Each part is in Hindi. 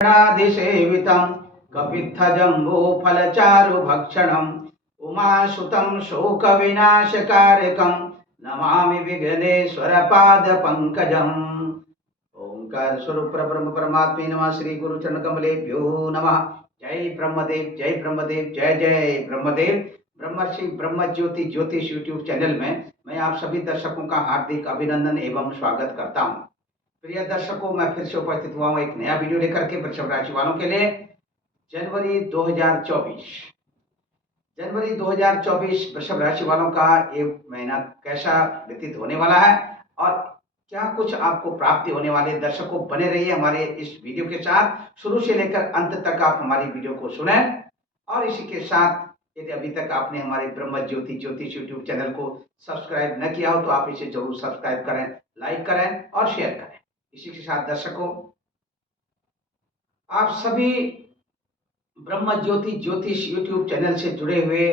णादिसेवितं कपित्थजम्बूफलचारुभक्षणम् उमासुतं शोकविनाशकारकं नमामि विघ्नेश्वरपादपङ्कजम्। ओंकार स्वरूप ब्रह्म परमात्मे नमः। श्री गुरु चरण कमलेभ्यो नमः। जय ब्रह्मदेव, जय ब्रह्मदेव, जय जय ब्रह्मदेव। ब्रह्मर्षि ब्रह्म ज्योति ज्योतिष यूट्यूब चैनल में मैं आप सभी दर्शकों का हार्दिक अभिनंदन एवं स्वागत करता हूं। प्रिय दर्शकों, मैं फिर से उपस्थित हुआ हूं एक नया वीडियो लेकर के वृषभ राशि वालों के लिए। जनवरी 2024 वृषभ राशि वालों का ये महीना कैसा व्यतीत होने वाला है और क्या कुछ आपको प्राप्ति होने वाली है। दर्शकों, बने रहिए हमारे इस वीडियो के साथ। शुरू से लेकर अंत तक आप हमारी वीडियो को सुने और इसी के साथ यदि अभी तक आपने हमारे ब्रह्म ज्योति ज्योतिष यूट्यूब चैनल को सब्सक्राइब न किया हो तो आप इसे जरूर सब्सक्राइब करें, लाइक करें और शेयर करें। इसी के साथ दर्शकों, आप सभी ब्रह्म ज्योति ज्योतिष यूट्यूब चैनल से जुड़े हुए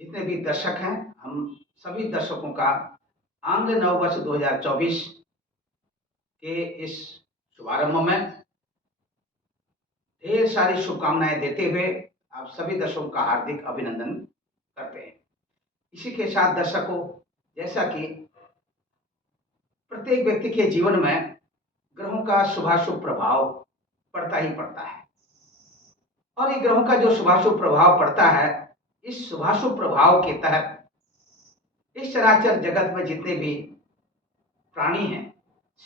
जितने भी दर्शक हैं, हम सभी दर्शकों का आंग्ल नव वर्ष 2024 के इस शुभारंभ में ढेर सारी शुभकामनाएं देते हुए आप सभी दर्शकों का हार्दिक अभिनंदन करते हैं। इसी के साथ दर्शकों, जैसा कि प्रत्येक व्यक्ति के जीवन में ग्रहों का शुभाशुभ प्रभाव पड़ता ही पड़ता है और ये ग्रहों का जो शुभाशुभ प्रभाव पड़ता है, इस शुभाशुभ प्रभाव के तहत इस चराचर जगत में जितने भी प्राणी हैं,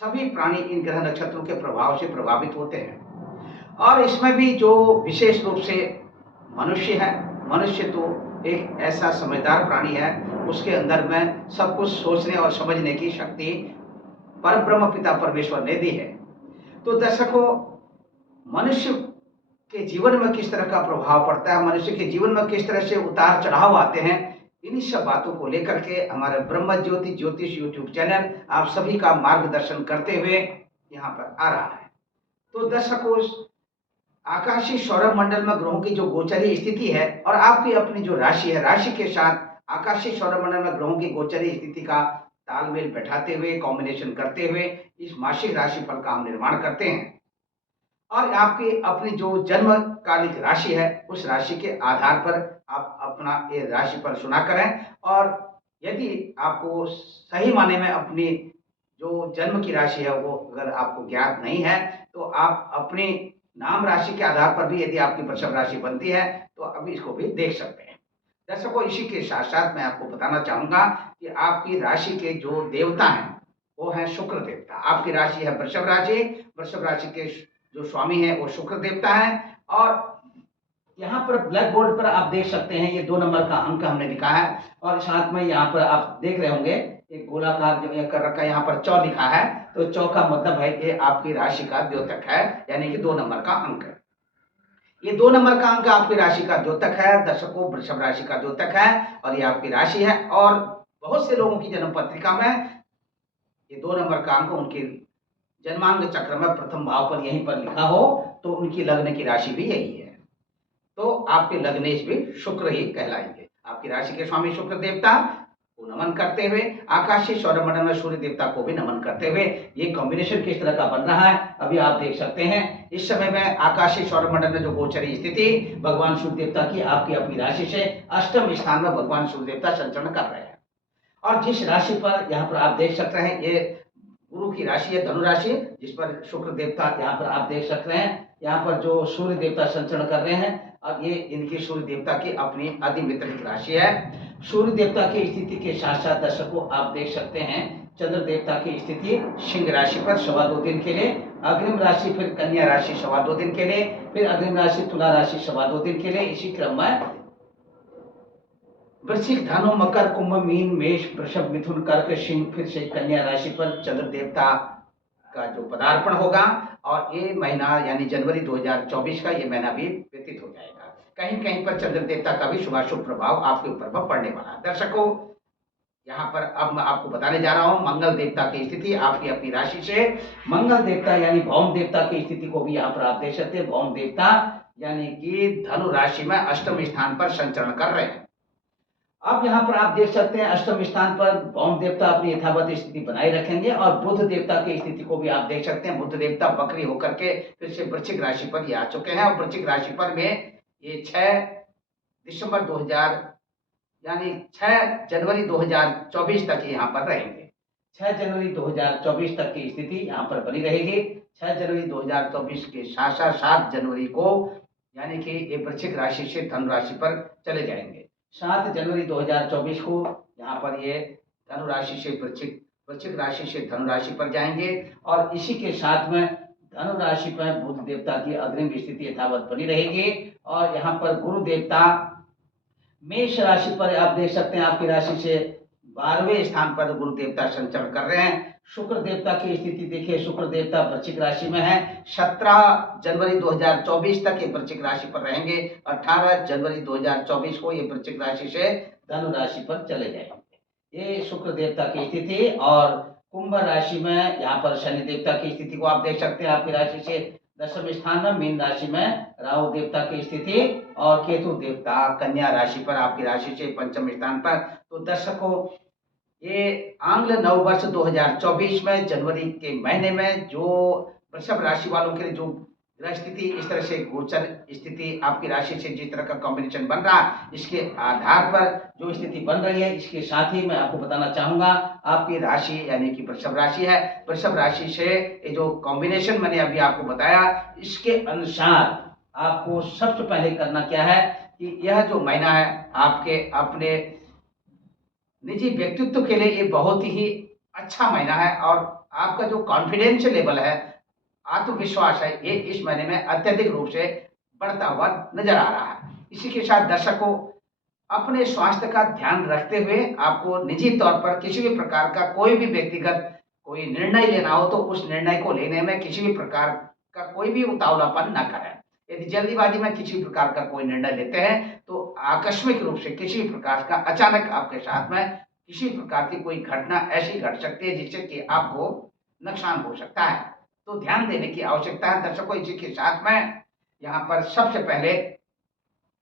सभी प्राणी इन ग्रह नक्षत्रों के प्रभाव से प्रभावित होते हैं। और इसमें भी जो विशेष रूप से मनुष्य है, मनुष्य तो एक ऐसा समझदार प्राणी है, उसके अंदर में सब कुछ सोचने और समझने की शक्ति परब्रह्म पिता परमेश्वर ने दी है। तो दर्शकों, मनुष्य के जीवन में किस तरह का प्रभाव पड़ता है, मनुष्य के जीवन में किस तरह से उतार चढ़ाव आते हैं, इन्हीं सब बातों को लेकर के हमारे ब्रह्म ज्योति ज्योतिष यूट्यूब चैनल आप सभी का मार्गदर्शन करते हुए यहाँ पर आ रहा है। तो दर्शकों, आकाशीय सौरभ मंडल में ग्रहों की जो गोचरीय स्थिति है और आपकी अपनी जो राशि है, राशि के साथ आकाशीय सौरभ मंडल में ग्रहों की गोचरीय स्थिति का तालमेल बैठाते हुए, कॉम्बिनेशन करते हुए इस मासिक राशिफल का हम निर्माण करते हैं। और आपकी अपनी जो जन्मकालिक राशि है, उस राशि के आधार पर आप अपना ये राशिफल सुना करें। और यदि आपको सही माने में अपनी जो जन्म की राशि है वो अगर आपको ज्ञात नहीं है, तो आप अपनी नाम राशि के आधार पर भी यदि आपकी वृषभ राशि बनती है तो अभी इसको भी देख सकते हैं। दर्शकों, इसी के साथ साथ मैं आपको बताना चाहूंगा कि आपकी राशि के जो देवता हैं वो है शुक्र देवता। आपकी राशि है वृषभ राशि, वृषभ राशि के जो स्वामी है वो शुक्र देवता है। और यहाँ पर ब्लैक बोर्ड पर आप देख सकते हैं ये 2 नंबर का अंक हमने लिखा है और साथ में यहाँ पर आप देख रहे होंगे एक गोलाकार जो कर रखा है, यहाँ पर 4 लिखा है। तो 4 का मतलब है कि आपकी राशि का द्योतक है, यानी कि 2 नंबर का अंक है। ये 2 नंबर का अंक आपकी राशि का द्योतक है। दर्शकों, वृषभ राशि का द्योतक है और ये आपकी राशि है। और बहुत से लोगों की जन्म पत्रिका में ये 2 नंबर का अंक उनके जन्मांग चक्र में प्रथम भाव पर यहीं पर लिखा हो तो उनकी लग्न की राशि भी यही है। तो आपके लग्नेश भी शुक्र ही कहलाएंगे। आपकी राशि के स्वामी शुक्र देवता को नमन करते हुए, आकाशीय सौरमंडल में सूर्य देवता को भी नमन करते हुए ये कॉम्बिनेशन किस तरह का बन रहा है अभी आप देख सकते हैं। इस समय में आकाशीय सौरमंडल में जो गोचरी स्थिति भगवान सूर्य देवता की आपकी अपनी राशि से अष्टम स्थान में भगवान सूर्य देवता संचरण कर रहे हैं। और जिस राशि पर यहाँ पर आप देख सकते हैं ये गुरु की राशि है, धनु राशि, जिस पर शुक्र देवता यहाँ पर आप देख सकते हैं, यहाँ पर जो सूर्य देवता संचरण कर रहे हैं और ये इनकी सूर्य देवता की अपनी अधिमित्रिक राशि है। सूर्य देवता की स्थिति के साथ साथ दर्शकों आप देख सकते हैं चंद्र देवता की स्थिति सिंह राशि पर 2.25 दिन के लिए, अग्रिम राशि फिर कन्या राशि 2.25 दिन के लिए, फिर अग्रिम राशि तुला राशि 2.25 दिन के लिए। इसी क्रम में वृश्चिक, धनु, मकर, कुंभ, मीन, मेष, वृषभ, मिथुन, कर्क, सिंह, फिर से कन्या राशि पर चंद्र देवता का जो पदार्पण होगा और ये महीना यानी जनवरी 2024 का ये महीना भी व्यतीत हो जाएगा। कहीं कहीं पर चंद्र देवता का भी शुभाशुभ प्रभाव आपके ऊपर पड़ने वाला है। दर्शकों, यहाँ पर अब मैं आपको बताने जा रहा हूँ मंगल देवता की स्थिति आपकी अपनी राशि से। मंगल देवता यानी भौम देवता की स्थिति को भी यहाँ पर आप देख सकते हैं। भौम देवता यानी कि धनु राशि में अष्टम स्थान पर संचरण कर रहे हैं अब यहाँ पर आप देख सकते हैं अष्टम स्थान पर वाम देवता अपनी यथावत स्थिति बनाए रखेंगे और बुध देवता की स्थिति को भी आप देख सकते हैं। बुध देवता वक्री होकर के फिर से वृश्चिक राशि पर ये आ चुके हैं और वृश्चिक राशि पर में ये 6 दिसंबर 2000 यानी 6 जनवरी 2024 तक यहाँ पर रहेंगे। 6 जनवरी 2024 तक की स्थिति यहाँ पर बनी रहेगी। 6 जनवरी 2024 के साथ साथ 7 जनवरी को यानी कि ये वृश्चिक राशि से धनु राशि पर चले जाएंगे। 7 जनवरी 2024 को यहाँ पर ये धनु राशि से वृश्चिक राशि से धनु राशि पर जाएंगे और इसी के साथ में धनु राशि पर बुध देवता की अग्रिम स्थिति यथावत बनी रहेगी और यहाँ पर गुरु देवता मेष राशि पर आप देख सकते हैं आपकी राशि से 12वें स्थान पर गुरु देवता संचरण कर रहे हैं। शुक्र देवता की स्थिति देखिए, शुक्र देवता वृश्चिक राशि में है। 17 जनवरी 2024 तक ये वृश्चिक राशि पर रहेंगे। 18 जनवरी 2024 को ये वृश्चिक राशि से धनु राशि पर चले जाएंगे। ये शुक्र देवता की स्थिति। और कुंभ राशि में यहाँ पर शनि देवता की स्थिति को आप देख सकते हैं आपकी राशि से 10वें स्थान में। मीन राशि में राहु देवता की स्थिति और केतु देवता कन्या राशि पर आपकी राशि से 5वें स्थान पर। तो दर्शकों, ये आंग्ल नव वर्ष 2024 में जनवरी के महीने में जो वृषभ राशि वालों के लिए जो ग्रह स्थिति इस तरह से गोचर स्थिति आपकी राशि से जिस तरह का कॉम्बिनेशन बन रहा है, इसके आधार पर जो स्थिति बन रही है, इसके साथ ही मैं आपको बताना चाहूंगा आपकी राशि यानी कि वृषभ राशि है। वृषभ राशि से ये जो कॉम्बिनेशन मैंने अभी आपको बताया, इसके अनुसार आपको सबसे पहले करना क्या है कि यह जो महीना है आपके अपने निजी व्यक्तित्व के लिए ये बहुत ही अच्छा महीना है और आपका जो कॉन्फिडेंस लेवल है, आत्मविश्वास है, ये इस महीने में अत्यधिक रूप से बढ़ता हुआ नजर आ रहा है। इसी के साथ दर्शकों, अपने स्वास्थ्य का ध्यान रखते हुए आपको निजी तौर पर किसी भी प्रकार का कोई भी व्यक्तिगत कोई निर्णय लेना हो तो उस निर्णय को लेने में किसी भी प्रकार का कोई भी उतावलापन न करें। यदि जल्दीबाजी में किसी प्रकार का कोई निर्णय लेते हैं तो आकस्मिक रूप से किसी प्रकार का अचानक आपके साथ में किसी प्रकार की कोई घटना ऐसी घट सकती है जिससे कि आपको नुकसान हो सकता है। तो ध्यान देने की आवश्यकता है दर्शकों। इसी के साथ में यहाँ पर सबसे पहले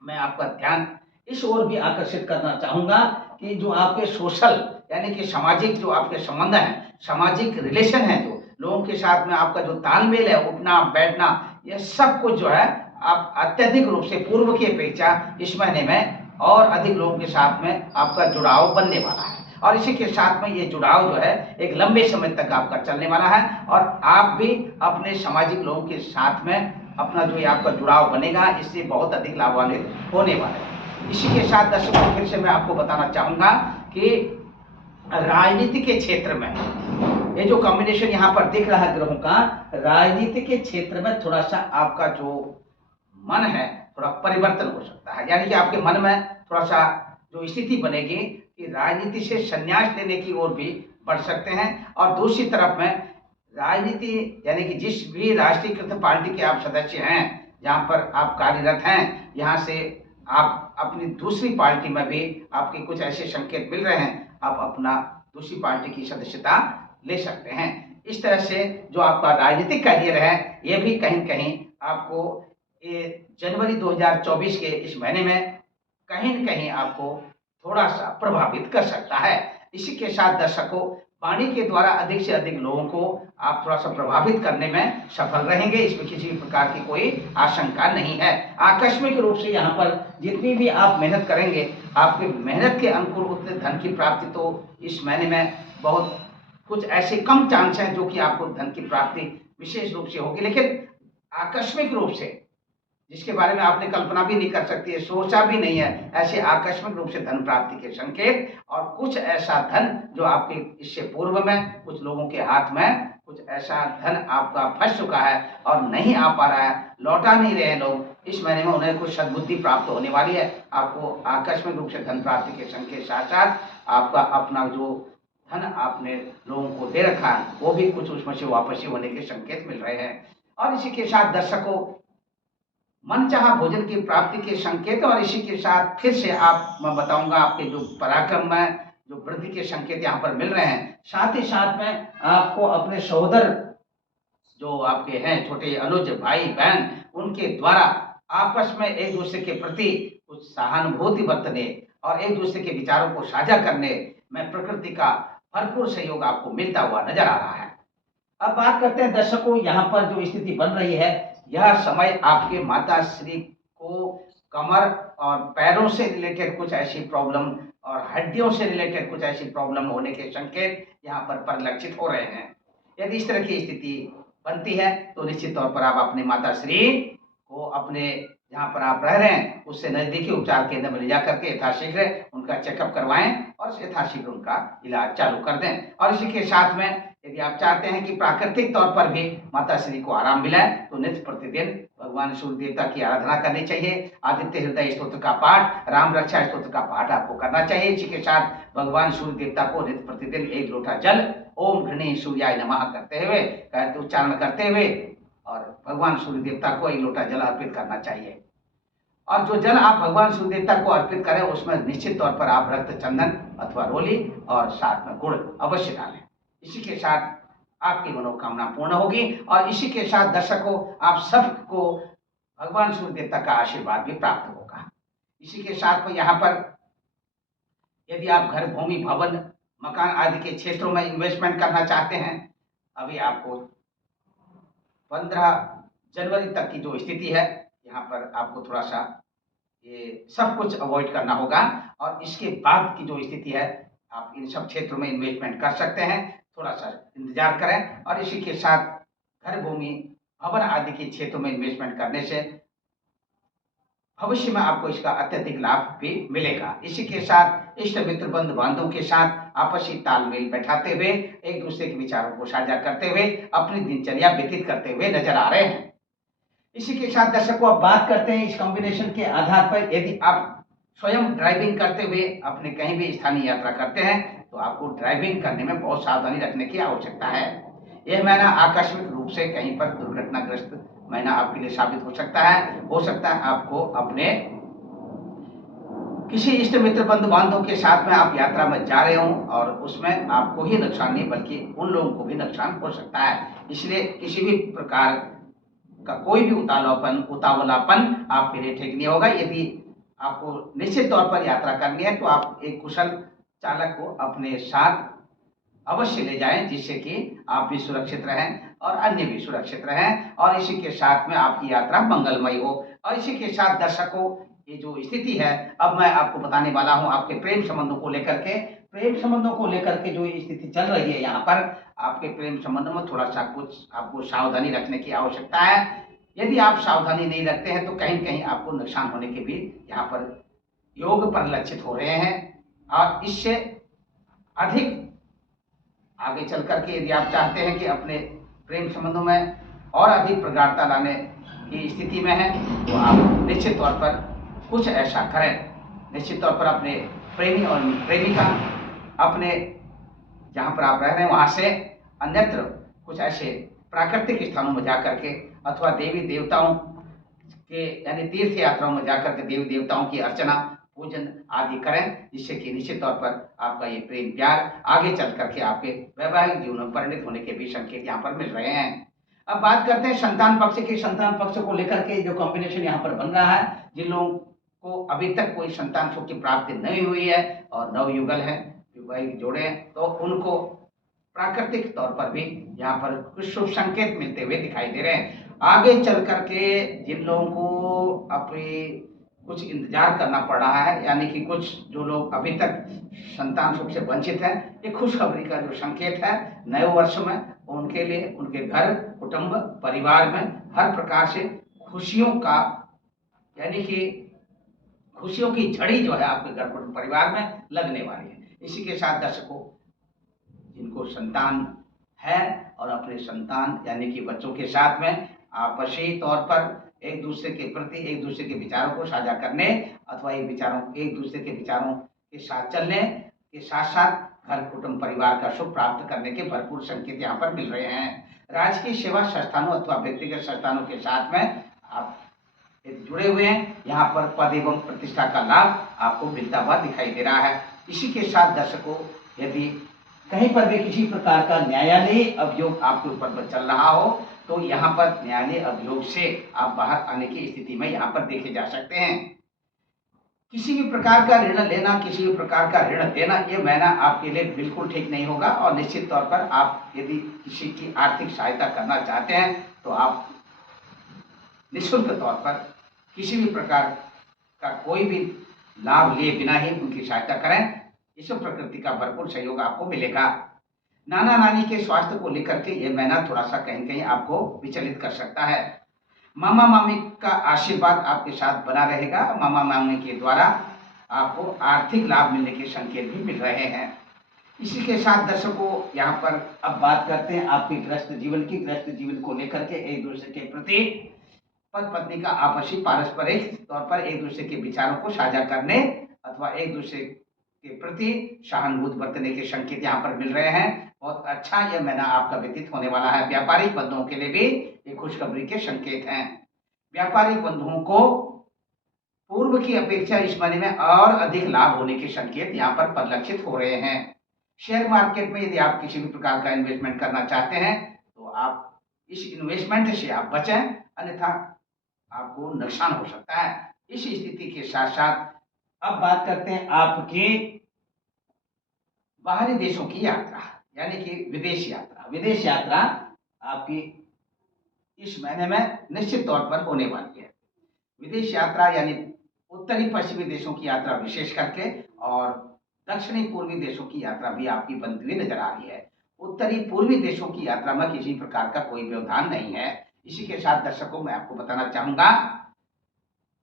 मैं आपका ध्यान इस ओर भी आकर्षित करना चाहूंगा कि जो आपके सोशल यानी कि सामाजिक जो आपके संबंध हैं, सामाजिक रिलेशन है, जो लोगों के साथ में आपका जो तालमेल है, उठना बैठना, यह सब कुछ जो है आप अत्यधिक रूप से पूर्व की अपेक्षा इस महीने में और अधिक लोगों के साथ में आपका जुड़ाव बनने वाला है। और इसी के साथ में ये जुड़ाव जो है एक लंबे समय तक आपका चलने वाला है और आप भी अपने सामाजिक लोगों के साथ में अपना जो ये आपका जुड़ाव बनेगा, इससे बहुत अधिक लाभान्वित होने वाले हैं। इसी के साथ दर्शकों फिर से मैं आपको बताना चाहूंगा कि राजनीति के क्षेत्र में ये जो कॉम्बिनेशन यहाँ पर दिख रहा है ग्रहों का, राजनीति के क्षेत्र में थोड़ा सा आपका जो मन है थोड़ा परिवर्तन हो सकता है। यानी कि आपके मन में थोड़ा सा जो स्थिति बनेगी कि राजनीति से संन्यास लेने की ओर भी बढ़ सकते हैं। और दूसरी तरफ में राजनीति यानी कि जिस भी राष्ट्रीयकृत पार्टी के आप सदस्य हैं, जहाँ पर आप कार्यरत हैं, यहाँ से आप अपनी दूसरी पार्टी में भी आपके कुछ ऐसे संकेत मिल रहे हैं, आप अपना दूसरी पार्टी की सदस्यता ले सकते हैं। इस तरह से जो आपका राजनीतिक करियर है, ये भी कहीं कहीं आपको ये जनवरी 2024 के इस महीने में कहीं न कहीं आपको थोड़ा सा प्रभावित कर सकता है। इसी के साथ दर्शकों, वाणी के द्वारा अधिक से अधिक लोगों को आप थोड़ा सा प्रभावित करने में सफल रहेंगे, इसमें किसी भी प्रकार की कोई आशंका नहीं है। आकस्मिक रूप से यहाँ पर जितनी भी आप मेहनत करेंगे, आपकी मेहनत के अनुकूल उतने धन की प्राप्ति तो इस महीने में बहुत कुछ ऐसे कम चांस हैं जो कि आपको धन की प्राप्ति विशेष रूप से होगी, लेकिन आकस्मिक रूप से जिसके बारे में आपने कल्पना भी नहीं कर सकती है, सोचा भी नहीं है, ऐसे आकस्मिक रूप से धन प्राप्ति के संकेत। और कुछ ऐसा धन जो आपके इससे पूर्व में कुछ लोगों के हाथ में कुछ ऐसा धन आपका फंस चुका है और नहीं आ पा रहा है, लौटा नहीं रहे लोग, इस महीने में उन्हें कुछ सद्बुद्धि प्राप्त होने वाली है। आपको आकस्मिक रूप से धन प्राप्ति के संकेत साथ साथ आपका अपना जो धन आपने लोगों को दे रखा है वो भी कुछ उसमें से वापसी होने के संकेत मिल रहे हैं। और इसी के साथ दर्शकों, मनचाहा भोजन की प्राप्ति के संकेत और इसी के साथ फिर से आप मैं बताऊंगा आपके जो पराक्रम में जो वृद्धि के संकेत यहाँ पर मिल रहे हैं। साथ ही साथ में आपको अपने सहोदर जो आपके हैं, छोटे अनुज भाई बहन, उनके द्वारा आपस में एक दूसरे के प्रति कुछ सहानुभूति बरतने और एक दूसरे के विचारों को साझा करने में प्रकृति का भरपूर सहयोग आपको मिलता हुआ नजर आ रहा है। अब बात करते हैं दर्शकों, यहाँ पर जो स्थिति बन रही है, यह समय आपके माता श्री को कमर और पैरों से रिलेटेड कुछ ऐसी प्रॉब्लम और हड्डियों से रिलेटेड कुछ ऐसी प्रॉब्लम होने के संकेत यहाँ पर परिलक्षित हो रहे हैं। यदि इस तरह की स्थिति बनती है तो निश्चित तौर पर आप अपने माता श्री को अपने जहाँ पर आप रह रहे हैं उससे नजदीकी उपचार केंद्र में ले जाकर के यथाशीघ्र उनका चेकअप करवाएं और यथाशीघ्र उनका इलाज चालू कर दें। और इसी के साथ में यदि आप चाहते हैं कि प्राकृतिक तौर पर भी माता श्री को आराम मिले तो नित्य प्रतिदिन भगवान सूर्य देवता की आराधना करनी चाहिए। आदित्य हृदय स्तोत्र का पाठ, राम रक्षा स्तोत्र का पाठ आपको करना चाहिए। इसी के साथ भगवान सूर्य देवता को नित्य प्रतिदिन 1 लोटा जल ओम घृणी सूर्याय नमः करते हुए उच्चारण करते हुए और भगवान सूर्य देवता को 1 लोटा जल अर्पित करना चाहिए। और जो जल आप भगवान सूर्य देवता को अर्पित करें उसमें निश्चित तौर पर आप रक्त चंदन अथवा रोली और साथ में गुड़ अवश्य डालें। इसी के साथ आपकी मनोकामना पूर्ण होगी। और इसी के साथ दर्शकों, आप सबको भगवान सूर्य देवता का आशीर्वाद भी प्राप्त होगा। इसी के साथ में यहाँ पर यदि आप घर, भूमि, भवन, मकान आदि के क्षेत्रों में इन्वेस्टमेंट करना चाहते हैं, अभी आपको 15 जनवरी तक की जो स्थिति है यहाँ पर आपको थोड़ा सा ये सब कुछ अवॉइड करना होगा। और इसके बाद की जो स्थिति है आप इन सब क्षेत्रों में इन्वेस्टमेंट कर सकते हैं, थोड़ा सा इंतजार करें। और इसी के साथ घर, भूमि, भवन आदि के क्षेत्रों में इन्वेस्टमेंट करने से भविष्य में आपको इसका अत्यधिक लाभ भी मिलेगा। इसी के साथ इष्ट मित्र बंधु बांधवों के साथ आपसी तालमेल बैठाते हुए एक दूसरे के विचारों को साझा करते हुए अपनी दिनचर्या व्यतीत करते हुए नजर आ रहे हैं। इसी के साथ दर्शकों, अब बात करते हैं इस कॉम्बिनेशन के आधार पर। यदि आप स्वयं ड्राइविंग करते हुए अपने कहीं भी स्थानीय यात्रा करते हैं तो आपको ड्राइविंग करने में बहुत सावधानी रखने की आवश्यकता है। यह महीना आकस्मिक रूप से कहीं पर दुर्घटनाग्रस्त महीना आपके लिए साबित हो सकता है। हो सकता है आपको अपने किसी इष्ट मित्र बंधु बांधवों के साथ में आप यात्रा में जा रहे हो और उसमें आपको ही नुकसान नहीं बल्कि उन लोगों को भी नुकसान हो सकता है। इसलिए किसी भी प्रकार का कोई भी उतावलापन आपके लिए ठीक नहीं होगा। यदि आपको निश्चित तौर पर यात्रा करनी है तो आप एक कुशल चालक को अपने साथ अवश्य ले जाएं जिससे कि आप भी सुरक्षित रहें और अन्य भी सुरक्षित रहें और इसी के साथ में आपकी यात्रा मंगलमय हो। और इसी के साथ दर्शकों, ये जो स्थिति है अब मैं आपको बताने वाला हूं आपके प्रेम संबंधों को लेकर के। प्रेम संबंधों को लेकर के जो स्थिति चल रही है यहाँ पर, आपके प्रेम संबंधों में थोड़ा सा कुछ आपको सावधानी रखने की आवश्यकता है। यदि आप सावधानी नहीं रखते हैं तो कहीं कहीं आपको नुकसान होने के भी यहाँ पर योग परिलक्षित हो रहे हैं। और इससे अधिक आगे चल करके यदि आप चाहते हैं कि अपने प्रेम संबंधों में और अधिक प्रगाढ़ता लाने की स्थिति में है तो आप निश्चित तौर पर कुछ ऐसा करें। निश्चित तौर पर अपने प्रेमी और प्रेमिका अपने जहाँ पर आप रह रहे हैं वहाँ से अन्यत्र कुछ ऐसे प्राकृतिक स्थानों में जाकर के अथवा देवी देवताओं के यानी तीर्थ यात्राओं में जाकर के देवी देवताओं की अर्चना, पूजन आदि करें जिससे कि निश्चित तौर पर आपका ये प्रेम प्यार आगे चल करके आपके वैवाहिक जीवन में परिणित होने के भी संकेत यहाँ पर मिल रहे हैं। अब बात करते हैं संतान पक्ष की। संतान पक्ष को लेकर के जो कॉम्बिनेशन यहाँ पर बन रहा है, जिन लोगों को अभी तक कोई संतान सुख की प्राप्ति नहीं हुई है और नवयुगल है, वैवाहिक जोड़े हैं, तो उनको प्राकृतिक तौर पर भी यहाँ पर कुछ शुभ संकेत मिलते हुए दिखाई दे रहे हैं। आगे चल करके जिन लोगों को अपनी कुछ इंतजार करना पड़ रहा है यानी कि कुछ जो लोग अभी तक संतान सुख से वंचित हैं, ये खुशखबरी का जो संकेत है नए वर्ष में उनके लिए उनके घर, कुटुंब, परिवार में हर प्रकार से खुशियों का यानी कि खुशियों की झड़ी जो है आपके घर, कुटुंब, परिवार में लगने वाली है। इसी के साथ दर्शकों, जिनको संतान है और अपने संतान यानी कि बच्चों के साथ में आपसी तौर पर एक दूसरे के प्रति एक दूसरे के विचारों को साझा करने अथवा एक दूसरे के विचारों के साथ चलने के साथ साथ घर, कुटुंब, परिवार का सुख प्राप्त करने के भरपूर संकेत यहाँ पर मिल रहे हैं। राजकीय सेवा संस्थानों अथवा व्यक्तिगत संस्थानों के साथ में आप जुड़े हुए हैं, यहाँ पर पद एवं प्रतिष्ठा का लाभ आपको मिलता हुआ दिखाई दे रहा है। इसी के साथ दर्शकों, यदि कहीं पर भी किसी प्रकार का न्यायालयी अभियोग आपके ऊपर चल रहा हो तो यहाँ पर न्यायालय अभियोग से आप बाहर आने की स्थिति में यहाँ पर देखे जा सकते हैं। किसी भी प्रकार का ऋण लेना, किसी भी प्रकार का ऋण देना, ये महीना आपके लिए बिल्कुल ठीक नहीं होगा। और निश्चित तौर पर आप यदि किसी की आर्थिक सहायता करना चाहते हैं तो आप निःशुल्क तौर पर किसी भी प्रकार का कोई भी लाभ लिए बिना ही उनकी सहायता करें। ईश्वर प्रकृति का भरपूर सहयोग आपको मिलेगा। नाना नानी के स्वास्थ्य को लेकर के ये महीना थोड़ा सा कहीं कहीं आपको विचलित कर सकता है। मामा मामी का आशीर्वाद आपके साथ बना रहेगा। मामा मामी के द्वारा आपको आर्थिक लाभ मिलने के संकेत भी मिल रहे हैं। इसी के साथ दर्शकों, यहाँ पर अब बात करते हैं आपके गृहस्थ जीवन की। गृहस्थ जीवन को लेकर के एक दूसरे के प्रति पति पत्नी का आपसी पारस्परिक तौर पर एक दूसरे के विचारों को साझा करने अथवा एक दूसरे के प्रति सहानुभूति बरतने के संकेत यहाँ पर मिल रहे हैं। बहुत अच्छा यह महीना आपका व्यतीत होने वाला है। व्यापारिक बंधुओं के लिए भी ये खुशखबरी के संकेत हैं। व्यापारिक बंधुओं को पूर्व की अपेक्षा इस महीने में और अधिक लाभ होने के संकेत यहाँ पर परिलक्षित हो रहे हैं। शेयर मार्केट में यदि आप किसी भी प्रकार का इन्वेस्टमेंट करना चाहते हैं तो आप इस इन्वेस्टमेंट से आप बचें, अन्यथा आपको नुकसान हो सकता है। इस स्थिति के साथ साथ अब बात करते हैं आपके बाहरी देशों की यात्रा, यानी कि विदेश यात्रा। विदेश यात्रा आपकी इस महीने में निश्चित तौर पर होने वाली है। विदेश यात्रा यानी उत्तरी पश्चिमी देशों की यात्रा विशेष करके, और दक्षिणी पूर्वी देशों की यात्रा भी आपकी बनती हुई नजर आ रही है। उत्तरी पूर्वी देशों की यात्रा में किसी प्रकार का कोई व्यवधान नहीं है। इसी के साथ दर्शकों, मैं आपको बताना चाहूंगा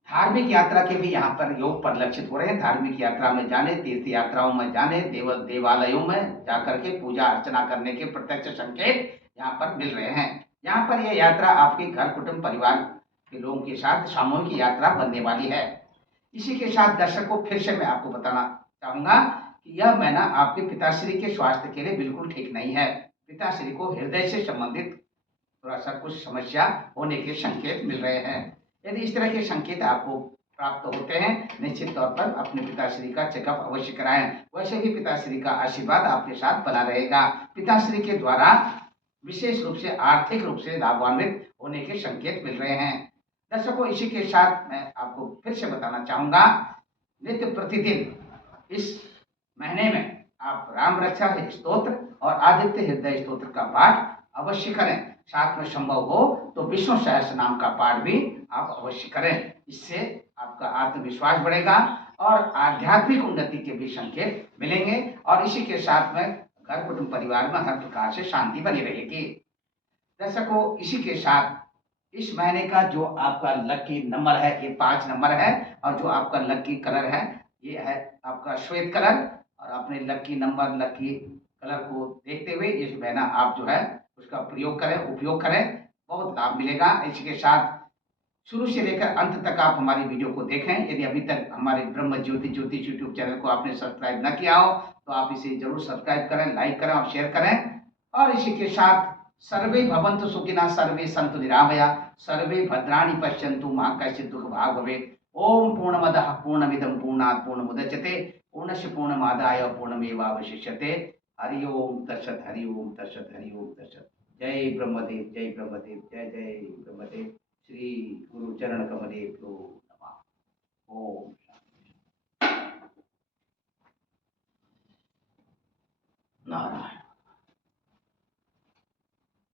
धार्मिक यात्रा के भी यहाँ पर योग परिलक्षित हो रहे हैं। धार्मिक यात्रा में जाने, तीर्थ यात्राओं में जाने, देवालयों में जाकर के पूजा अर्चना करने के प्रत्यक्ष संकेत यहाँ पर मिल रहे हैं। यहाँ पर यह यात्रा आपके घर कुटुंब परिवार के लोगों के साथ सामूहिक यात्रा बनने वाली है। इसी के साथ दर्शकों, फिर से मैं आपको बताना चाहूंगा कि यह महीना आपके पिताश्री के स्वास्थ्य के लिए बिल्कुल ठीक नहीं है। पिताश्री को हृदय से संबंधित थोड़ा सा कुछ समस्या होने के संकेत मिल रहे हैं। यदि इस तरह के संकेत आपको प्राप्त होते हैं, निश्चित तौर पर अपने पिताश्री का चेकअप अवश्य कराएं। वैसे भी पिताश्री का आशीर्वाद आपके साथ बना रहेगा। पिताश्री के द्वारा विशेष रूप से आर्थिक रूप से लाभान्वित होने के संकेत मिल रहे हैं। दर्शकों, इसी के साथ मैं आपको फिर से बताना चाहूंगा, नित्य प्रतिदिन इस महीने में आप राम रक्षा स्तोत्र और आदित्य हृदय स्तोत्र का पाठ अवश्य करें। साथ में संभव हो तो विष्णु सहस्त्र नाम का पाठ भी आप अवश्य करें। इससे आपका आत्मविश्वास बढ़ेगा और आध्यात्मिक उन्नति के भी संकेत मिलेंगे। और इसी के साथ में घर कुटुंब परिवार में हर प्रकार से शांति बनी रहेगी। दर्शकों, इसी के साथ इस महीने का जो आपका लकी नंबर है, ये 5 नंबर है। और जो आपका लकी कलर है, ये है आपका श्वेत कलर। और अपने लकी नंबर, लकी कलर को देखते हुए इस महीना आप जो है उसका प्रयोग करें, उपयोग करें, बहुत लाभ मिलेगा। इसी के साथ शुरू से लेकर अंत तक आप हमारी वीडियो को देखें। यदि अभी तक हमारे ब्रह्म ज्योति ज्योतिष यूट्यूब चैनल को आपने सब्सक्राइब न किया हो तो आप इसे जरूर सब्सक्राइब करें, लाइक करें और शेयर करें। और इसी के साथ सर्वे भवन्तु सुखिनः, सर्वे सन्तु निरामया, सर्वे भद्राणि पश्यन्तु मा कश्चित् दुःख भाग् भवेत्। ओम पूर्णमदः पूर्णमिदं पूर्णात् पूर्णमुदच्यते पूर्णस्य पूर्णमादाय पूर्णमेवावशिष्यते। हरि ओम तत्सत्, हरि ओम तत्सत्, हरि ओम तत्सत्। जय ब्रह्मदेव, जय ब्रह्मदेव, जय जय ब्रह्मदेव। श्री गुरु चरण कमलेभ्यो नमः। ओम नारायण।